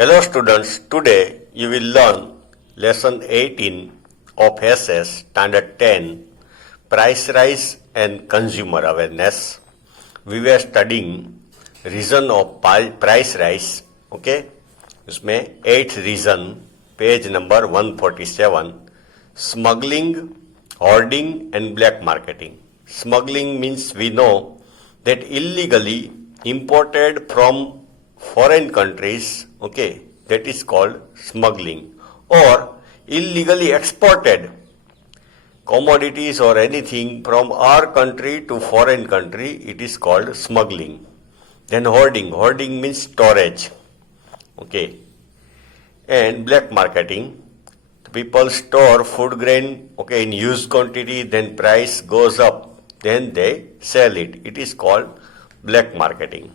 Hello students, today you will learn lesson 18 of SS standard 10 price rise and consumer awareness. We were studying reason of price rise, okay? उसमें 8th reason, page number 147, smuggling, hoarding and black marketing. Smuggling means we know that illegally imported from foreign countries, okay, that is called smuggling, or illegally exported commodities or anything from our country to foreign country, it is called smuggling. Then hoarding means storage, okay, and black marketing. People store food grain, okay, in huge quantity, then price goes up, then they sell it. It is called black marketing.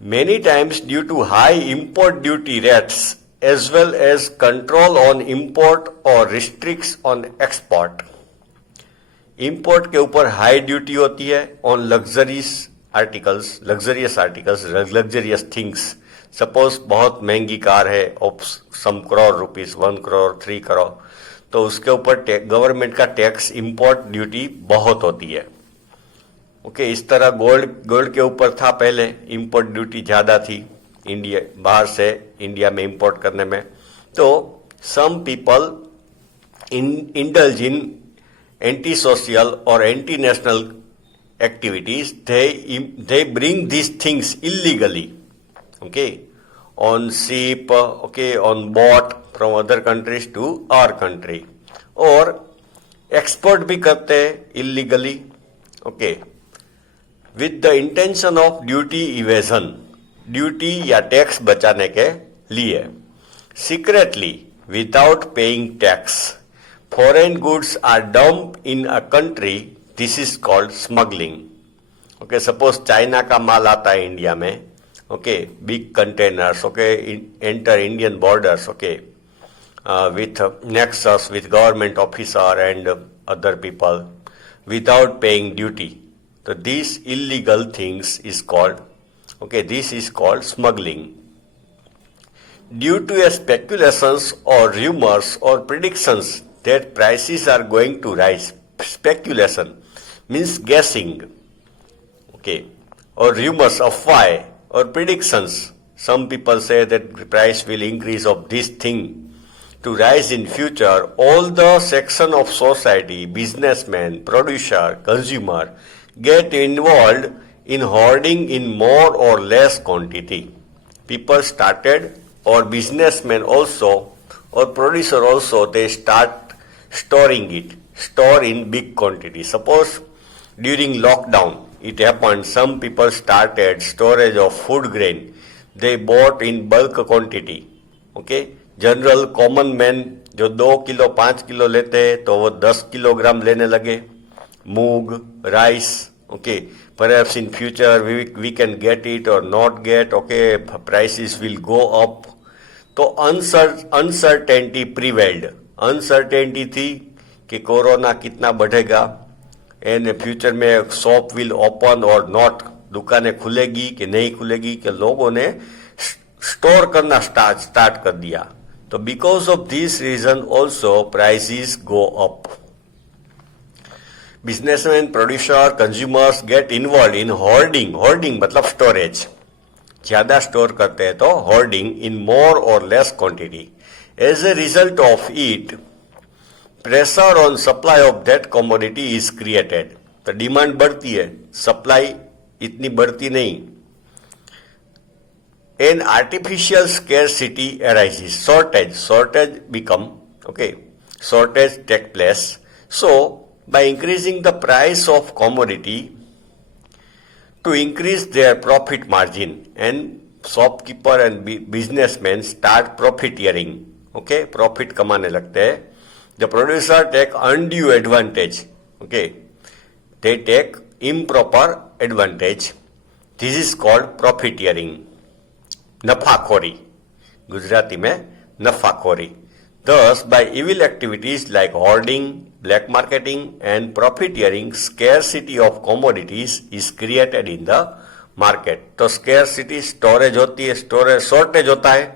Many times due to high import duty rates as well as control on import or restricts on export. Import के ऊपर high duty होती है on luxurious articles, luxurious things. Suppose बहुत महंगी car है of some crore rupees, 1 crore, 3 crore, तो उसके ऊपर गवर्नमेंट का टैक्स इंपोर्ट ड्यूटी बहुत होती है. ओके, इस तरह गोल्ड के ऊपर था पहले, इंपोर्ट ड्यूटी ज़्यादा थी इंडिया, बाहर से इंडिया में इंपोर्ट करने में. तो some people indulge in anti social और anti national activities. they bring these things illegally, okay, on ship, okay, on boat from other countries to our country, और एक्सपोर्ट भी करते हैं illegally, okay, with the intention of duty evasion, duty या tax बचाने के लिए. Secretly, without paying tax, foreign goods are dumped in a country. This is called smuggling. Okay, suppose China का माल आता है इंडिया में, okay, big containers, okay, enter Indian borders, okay, with nexus with government officer and other people without paying duty. So these illegal things is called, okay, this is called smuggling. Due to a speculations or rumors or predictions that prices are going to rise. Speculation means guessing, okay, or rumors of why or predictions. Some people say that the price will increase of this thing to rise in future. All the section of society, businessmen, producer, consumer, get involved in hoarding in more or less quantity. People started, or businessmen also, or producer also, they start storing it, store in big quantity. Suppose during lockdown, it happened, some people started storage of food grain. They bought in bulk quantity, okay. General common man जो 2 kilo 5 kilo लेते हैं तो वो 10 kilogram लेने लगे. मूग, rice, okay, perhaps in future we can get it or not get, okay, prices will go up. तो uncertainty prevailed. Uncertainty थी कि कोरोना कितना बढ़ेगा, एंड फ्यूचर में शॉप विल ओपन और नॉट, दुकानें खुलेगी कि नहीं खुलेगी, कि लोगों ने स्टोर करना स्टार्ट कर दिया. तो because of this reason also prices go up. Businessmen, producer, consumers get involved in hoarding. Hoarding मतलब storage. ज़्यादा स्टोर करते हैं तो hoarding in more or less quantity. As a result of it, pressure on supply of that commodity is created. तो demand बढ़ती है, supply इतनी बढ़ती नहीं. An artificial scarcity arises. Shortage become, okay, shortage take place. So by increasing the price of commodity to increase their profit margin, and shopkeeper and businessmen start profiteering, okay, profit कमाने लगते हैं. The producer take undue advantage, okay, they take improper advantage. This is called profiteering. नफाखोरी, Gujarati में नफाखोरी. Thus, by evil activities like hoarding, black marketing and profiteering, scarcity of commodities is created in the market. तो scarcity storage होती है, storage shortage होता है,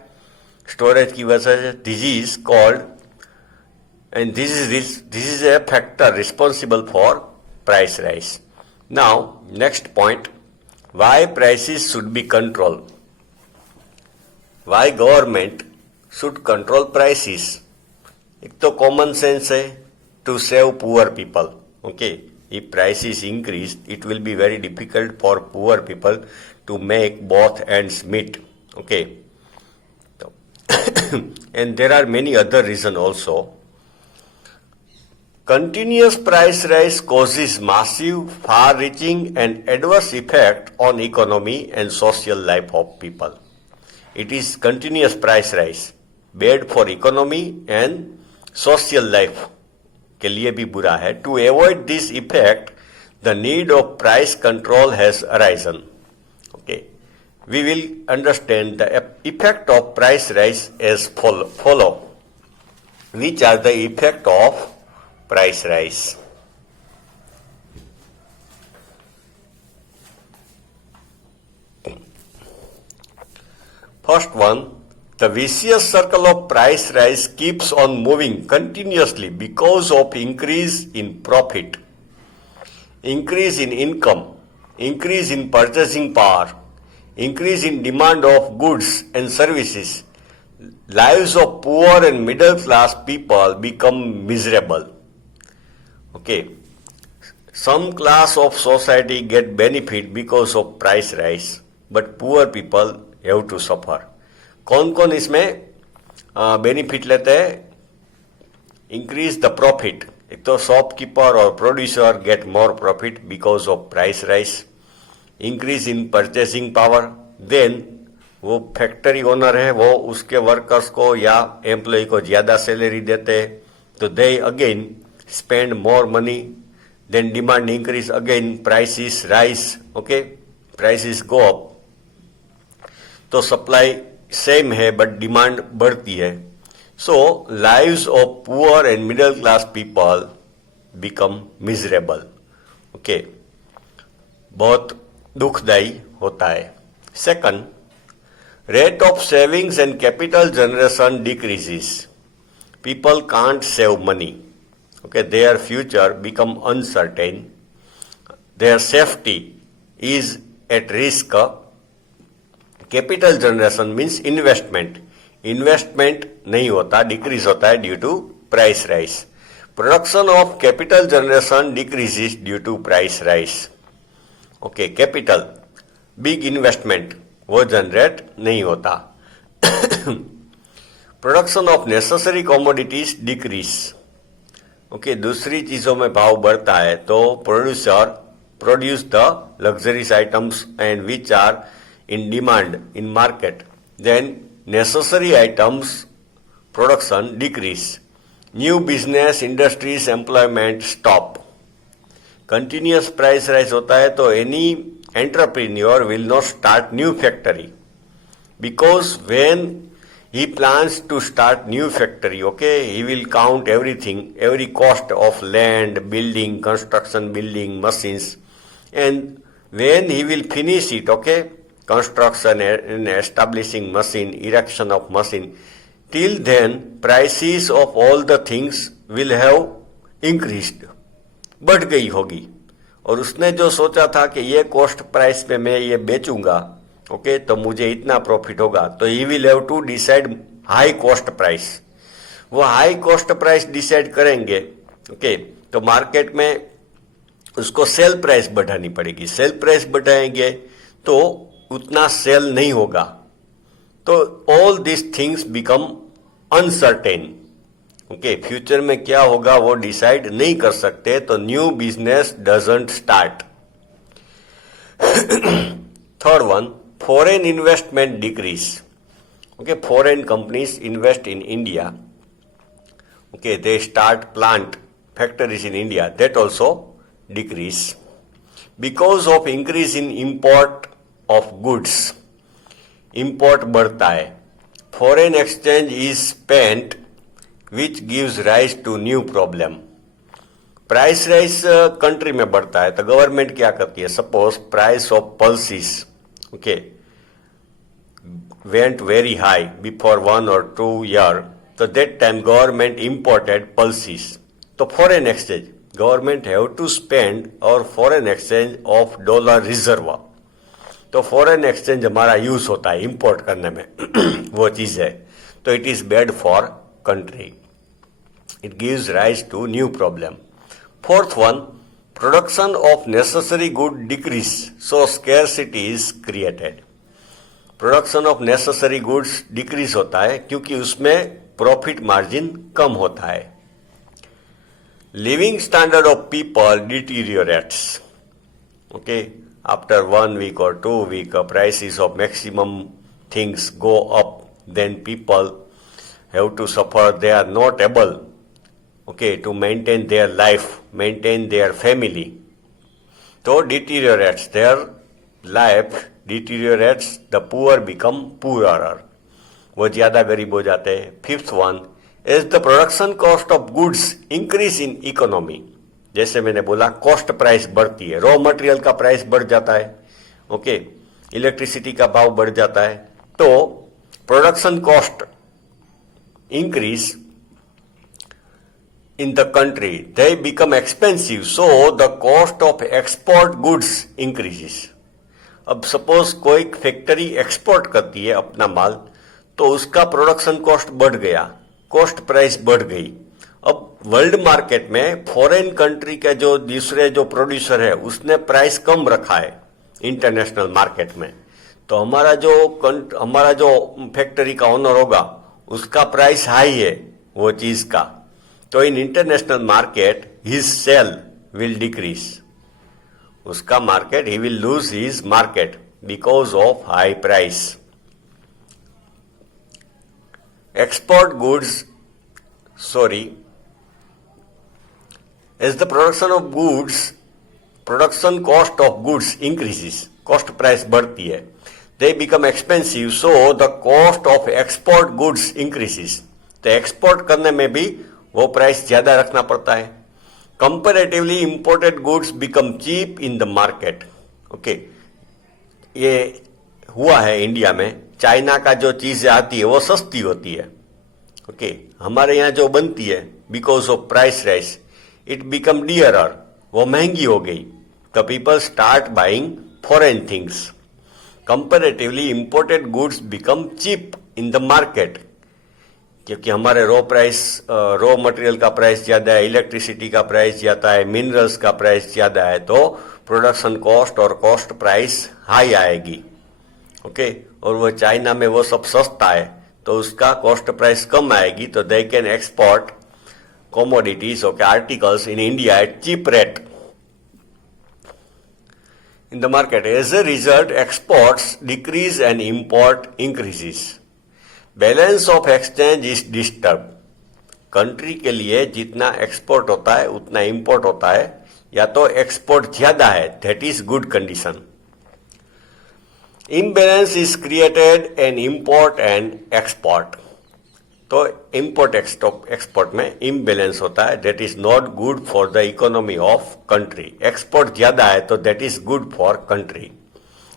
storage की वजह से this is called and this is a factor responsible for price rise. Now next point, why prices should be controlled, why government should control prices. एक तो कॉमन सेंस है, to save poor people. Okay, if prices increase it will be very difficult for poor people to make both ends meet. Okay, and there are many other reasons also. Continuous price rise causes massive, far-reaching and adverse effect on economy and social life of people. It is continuous price rise, bad for economy and social life के लिए भी बुरा है. To avoid this effect, the need of price control has arisen. Okay, we will understand the effect of price rise as follow. Which are the effect of price rise? First one, the vicious circle of price rise keeps on moving continuously because of increase in profit, increase in income, increase in purchasing power, increase in demand of goods and services. Lives of poor and middle class people become miserable. Okay, some class of society get benefit because of price rise, but poor people have to suffer. कौन कौन इसमें benefit लेते हैं? Increase the profit. एक तो shopkeeper और producer get more profit because of price rise. Increase in purchasing power, then वो factory owner है वो उसके वर्कर्स को या एम्प्लॉय को ज्यादा सैलरी देते हैं, तो they again spend more money, then demand increase, again prices rise. Okay, prices go up. तो सप्लाई सेम है बट डिमांड बढ़ती है. So lives of poor and middle class people become miserable. Okay, बहुत दुखदायी होता है. Second, rate of savings and capital generation decreases. People can't save money. Okay, their future become uncertain, their safety is at risk. Capital generation means investment नहीं होता, decrease होता है due to price rise. Production of capital generation decreases due to price rise. Okay, capital big investment वो generate नहीं होता. Production of necessary commodities decrease. Okay, दूसरी चीजों में भाव बढ़ता है तो producer produce the luxuries items and which are in demand in market, then necessary items production decrease. New business industries employment stop. Continuous price rise होता है तो any entrepreneur will not start new factory because when he plans to start new factory. Okay, he will count everything, every cost of land, building, construction, building, machines, and when he will finish it, okay, construction and establishing machine, erection of machine, till then prices of all the things will have increased, बढ़ गई होगी. और उसने जो सोचा था कि ये कॉस्ट प्राइस पे मैं ये बेचूंगा, ओके, तो मुझे इतना प्रॉफिट होगा, तो ही will have to decide high cost price. वो हाई कॉस्ट प्राइस डिसाइड करेंगे. ओके, तो मार्केट में उसको सेल प्राइस बढ़ानी पड़ेगी. सेल प्राइस बढ़ाएंगे तो उतना सेल नहीं होगा. तो all this things become uncertain. Okay, future में क्या होगा वो डिसाइड नहीं कर सकते, तो new business doesn't start. Third one, foreign investment decrease. Okay, foreign companies invest in India. Okay, they start plant factories in India. That also decrease because of increase in import of goods. Import बढ़ता है. Foreign exchange is spent, which gives rise to new problem. Price rise country में बढ़ता है तो government क्या करती है? Suppose price of pulses okay, went very high before 1 or 2 years, so that time government imported pulses. So foreign exchange, government have to spend our foreign exchange of dollar reserve. तो foreign exchange हमारा use होता है import करने में वो चीज है, तो it is bad for country. It gives rise to new problem. Fourth one, production of necessary good decrease, so scarcity is created. Production of necessary goods decrease होता है क्योंकि उसमें प्रॉफिट मार्जिन कम होता है. Living standard of people deteriorates. Okay, after 1 week or 2 weeks, prices of maximum things go up, then people have to suffer. They are not able, okay, to maintain their life, maintain their family. So deteriorates their life, deteriorates. The poor become poorer. वो ज्यादा गरीब हो जाते हैं. Fifth one, as the production cost of goods increase in economy. जैसे मैंने बोला cost price बढ़ती है, रॉ मटेरियल का प्राइस बढ़ जाता है, ओके, इलेक्ट्रिसिटी का भाव बढ़ जाता है, तो production cost increase in the country, they become expensive, so the cost of export goods increases. अब सपोज कोई फैक्ट्री एक्सपोर्ट करती है अपना माल, तो उसका प्रोडक्शन कॉस्ट बढ़ गया, कॉस्ट प्राइस बढ़ गई. अब वर्ल्ड मार्केट में फॉरेन कंट्री के जो दूसरे जो प्रोड्यूसर है उसने प्राइस कम रखा है इंटरनेशनल मार्केट में, तो हमारा जो फैक्ट्री का ओनर होगा उसका प्राइस हाई है वो चीज का, तो in international market his sale will decrease. उसका market, he will lose his market because of high price. Export goods, as the production of goods, production cost of goods increases, cost price बढ़ती है, they become expensive, so the cost of export goods increases. तो export करने में भी वो price ज्यादा रखना पड़ता है. Comparatively imported goods become cheap in the market. Okay, ये हुआ है इंडिया में. चाइना का जो चीजें आती है वो सस्ती होती है, ओके, हमारे यहाँ जो बनती है because of price rise it become dearer, वो महंगी हो गई. The people start buying foreign things. Comparatively imported goods become cheap in the market, क्योंकि हमारे रॉ मटेरियल का प्राइस ज्यादा है, इलेक्ट्रिसिटी का प्राइस ज्यादा है, मिनरल्स का प्राइस ज्यादा है, तो प्रोडक्शन कॉस्ट और कॉस्ट प्राइस हाई आएगी, ओके. और वो चाइना में वो सब सस्ता है तो उसका कॉस्ट प्राइस कम आएगी, तो they can export commodities, okay, articles in India at cheap rate in the market. As a result, exports decrease and import increases. Balance of exchange is disturbed. Country के लिए जितना एक्सपोर्ट होता है उतना import होता है, या तो एक्सपोर्ट ज्यादा है, that is good condition. Imbalance is created an import and export. तो इंपोर्ट एक्सपोर्ट में इम्बैलेंस होता है, that is not good for the economy of country. Export ज्यादा है तो that is good for country.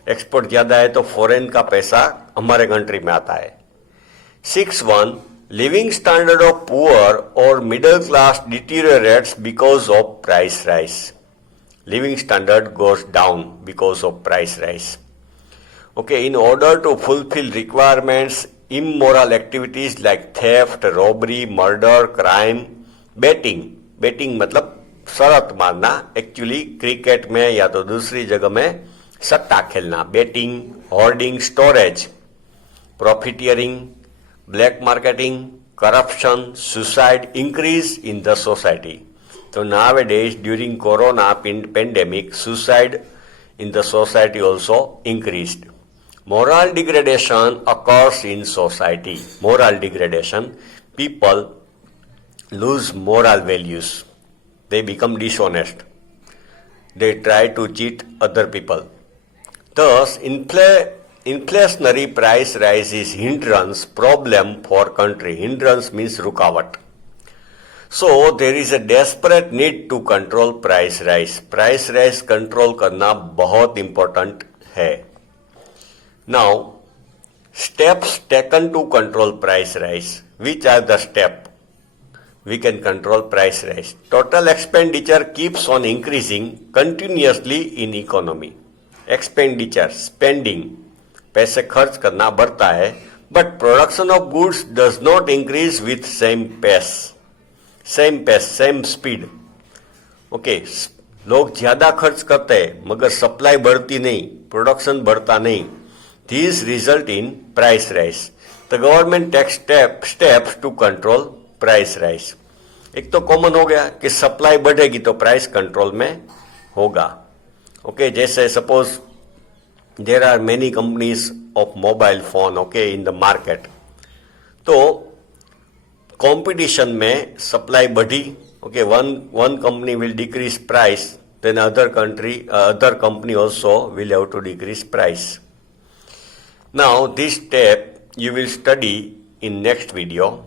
Export ज्यादा है तो फॉरेन का पैसा हमारे कंट्री में आता है. 6.1, लिविंग स्टैंडर्ड ऑफ पुअर और middle class deteriorates because of price rise. Living standard goes down because of price rise. Okay, in order to fulfil requirements, immoral activities like theft, robbery, murder, crime, betting मतलब शरत मारना, actually cricket में या तो दूसरी जगह में सट्टा खेलना, betting, hoarding, storage, profiteering, black marketing, corruption, suicide increase in the society. तो nowadays during corona pandemic, suicide in the society also increased. Moral degradation occurs in society. Moral degradation, people lose moral values. They become dishonest. They try to cheat other people. Thus, inflationary price rise is hindrance, problem for country. Hindrance means रुकावट. So, there is a desperate need to control price rise. Price rise control करना बहुत important है. Now, steps taken to control price rise. Which are the steps we can control price rise? Total expenditure keeps on increasing continuously in economy. Expenditure, spending, पैसे खर्च करना बढ़ता है, but production of goods does not increase with same pace, same speed. Okay, लोग ज्यादा खर्च करते हैं मगर सप्लाई बढ़ती नहीं, प्रोडक्शन बढ़ता नहीं. These result in price rise. The government takes steps to control price rise. एक तो कॉमन हो गया कि सप्लाई बढ़ेगी तो प्राइस कंट्रोल में होगा. ओके, जैसे suppose there are many companies of mobile phone okay in the market, तो कंपटीशन में सप्लाई बढ़ी. Okay, one company will decrease price, then other company also will have to decrease price. Now this step you will study in next video.